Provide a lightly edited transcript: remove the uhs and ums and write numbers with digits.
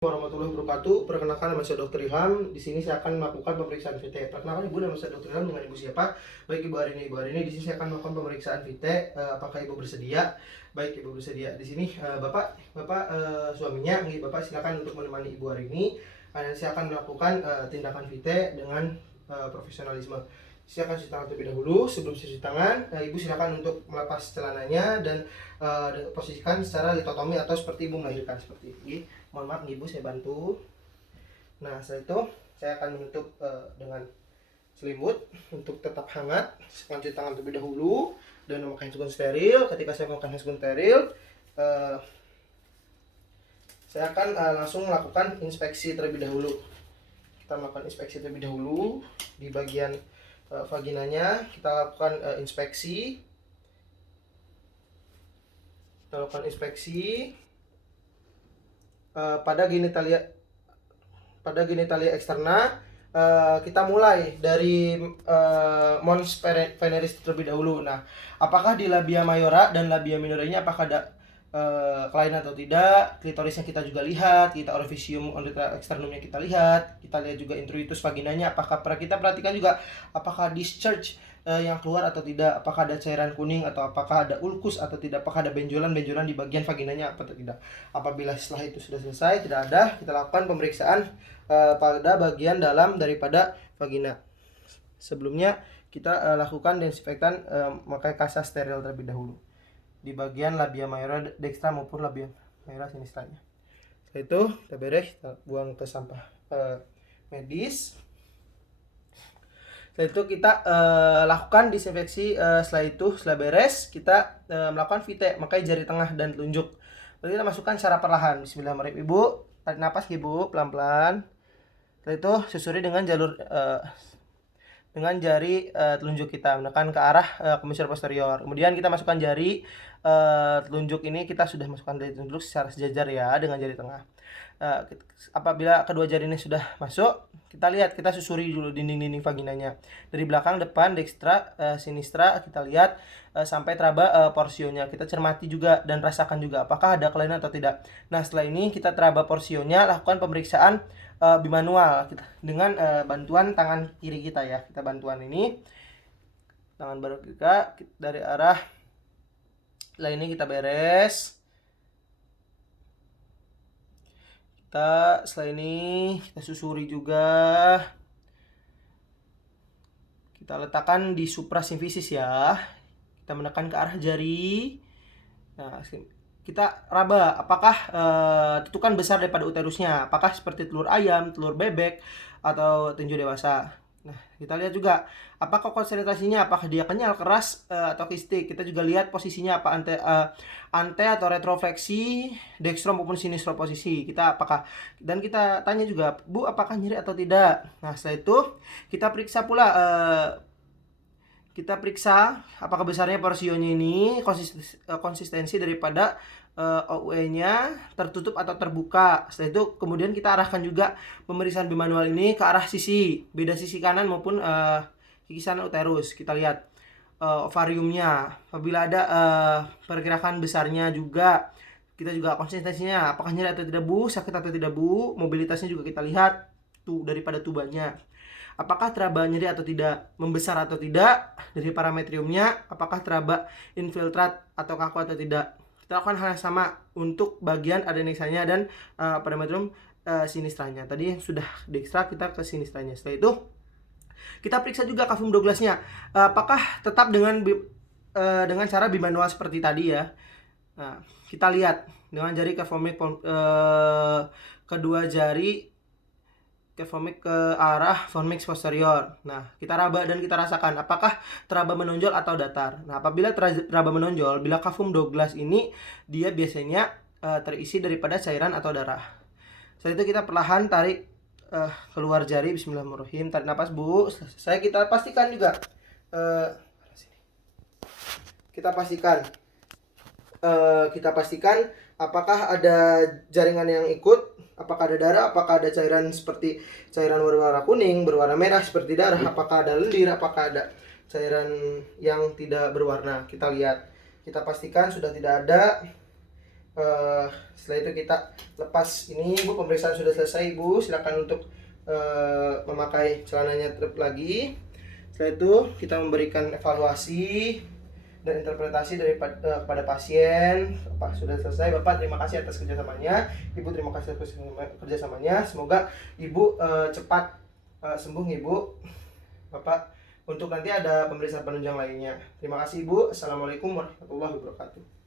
Warahmatullahi wabarakatuh. Perkenalkan, nama saya Dr. Ilham. Di sini saya akan melakukan pemeriksaan VT. Perkenalkan, Ibu, nama saya Dr. Ilham. Dengan Ibu siapa? Baik, Ibu Arini. Ibu Arini, di sini saya akan melakukan pemeriksaan VT. Apakah Ibu bersedia? Baik, Ibu bersedia. Di sini Bapak suaminya, Bapak silakan untuk menemani Ibu Arini. Saya akan melakukan tindakan VT dengan profesionalisme. Saya akan cuci tangan terlebih dahulu. Sebelum cuci tangan, Ibu silakan untuk melepas celananya dan posisikan secara litotomi atau seperti Ibu melahirkan seperti ini. Mohon maaf Ibu, saya bantu. Nah, setelah itu saya akan menutup dengan selimut untuk tetap hangat. Saya cuci tangan terlebih dahulu dan memakai handphone steril. Ketika saya memakai handphone steril, saya akan langsung melakukan inspeksi terlebih dahulu. Kita melakukan inspeksi terlebih dahulu di bagian vaginanya. Kita lakukan inspeksi. Kita lakukan inspeksi pada genitalia eksterna. Kita mulai dari mons veneris terlebih dahulu. Nah, apakah di labia mayora dan labia minora ini apakah ada kelainan atau tidak? Klitorisnya kita juga lihat, kita orificium externumnya kita lihat juga introitus vaginanya. Apakah kita perhatikan juga apakah discharge yang keluar atau tidak, apakah ada cairan kuning atau apakah ada ulkus atau tidak, apakah ada benjolan-benjolan di bagian vaginanya atau tidak. Apabila setelah itu sudah selesai, tidak ada, kita lakukan pemeriksaan pada bagian dalam daripada vagina. Sebelumnya kita lakukan desinfektan memakai kasa steril terlebih dahulu di bagian labia mayora dextra maupun labia mayora sinistranya. Setelah itu kita beres, kita buang ke sampah medis. Setelah itu kita lakukan disinfeksi. Setelah beres kita melakukan VT, memakai jari tengah dan telunjuk. Lalu kita masukkan secara perlahan. Bismillahirrahmanirrahim. Ibu tarik napas Ibu pelan-pelan. Setelah itu susuri dengan jari telunjuk kita menekan ke arah komisor posterior. Kemudian kita masukkan jari telunjuk ini, kita sudah masukkan jari telunjuk secara sejajar ya dengan jari tengah. Apabila kedua jari ini sudah masuk, kita lihat, kita susuri dulu dinding-dinding vaginanya dari belakang, depan, dextra, sinistra. Kita lihat sampai teraba porsionya. Kita cermati juga dan rasakan juga apakah ada kelainan atau tidak. Nah, setelah ini kita teraba porsionya, lakukan pemeriksaan bimanual kita dengan bantuan tangan kiri kita ya. Kita bantuan ini tangan baru kita dari arah. Setelah ini kita beres. Setelah ini kita susuri juga. Kita letakkan di suprasimfisis ya. Kita menekan ke arah jari. Nah, kita raba apakah tutukan besar daripada uterusnya, apakah seperti telur ayam, telur bebek, atau tinju dewasa. Nah, kita lihat juga apakah konsentrasinya, apakah dia kenyal, keras, atau kistik. Kita juga lihat posisinya apa, ante atau retrofleksi, dextro maupun sinistro posisi. Dan kita tanya juga, Bu, apakah nyeri atau tidak. Nah, setelah itu kita periksa pula apakah besarnya porsionya ini, konsistensi daripada OUE-nya tertutup atau terbuka. Setelah itu kemudian kita arahkan juga pemeriksaan bimanual ini ke arah sisi, beda sisi kanan maupun kaki kanan uterus. Kita lihat ovariumnya, apabila ada pergerakan besarnya juga. Kita juga konsistensinya, apakah nyeri atau tidak Bu, sakit atau tidak Bu. Mobilitasnya juga kita lihat daripada tubannya. Apakah teraba nyeri atau tidak, membesar atau tidak dari parametriumnya, apakah teraba infiltrat atau kaku atau tidak. Kita lakukan hal yang sama untuk bagian adenexanya dan parametrium sinistranya. Tadi sudah dextra, kita ke sinistranya. Setelah itu kita periksa juga cavum Douglasnya, apakah tetap dengan cara bimanual seperti tadi ya. Nah, kita lihat dengan jari cavomik kedua jari cavomik ke arah fornix posterior. Nah, kita raba dan kita rasakan apakah teraba menonjol atau datar. Nah, apabila teraba menonjol, bila cavum Douglas ini dia biasanya terisi daripada cairan atau darah. Setelah itu kita perlahan tarik keluar jari. Bismillahirrahmanirrahim. Tarik napas Bu. Selesai kita pastikan juga kita pastikan apakah ada jaringan yang ikut, apakah ada darah, apakah ada cairan seperti cairan berwarna kuning, berwarna merah seperti darah, apakah ada lendir, apakah ada cairan yang tidak berwarna. Kita lihat, kita pastikan sudah tidak ada. Setelah itu kita lepas ini, Ibu. Pemeriksaan sudah selesai, Ibu. Silakan untuk memakai celananya lagi. Setelah itu kita memberikan evaluasi dan interpretasi kepada pasien. Pak, sudah selesai. Bapak terima kasih atas kerjasamanya. Ibu terima kasih atas kerjasamanya. Semoga Ibu cepat sembuh, Ibu. Bapak, untuk nanti ada pemeriksaan penunjang lainnya. Terima kasih, Ibu. Assalamualaikum warahmatullahi wabarakatuh.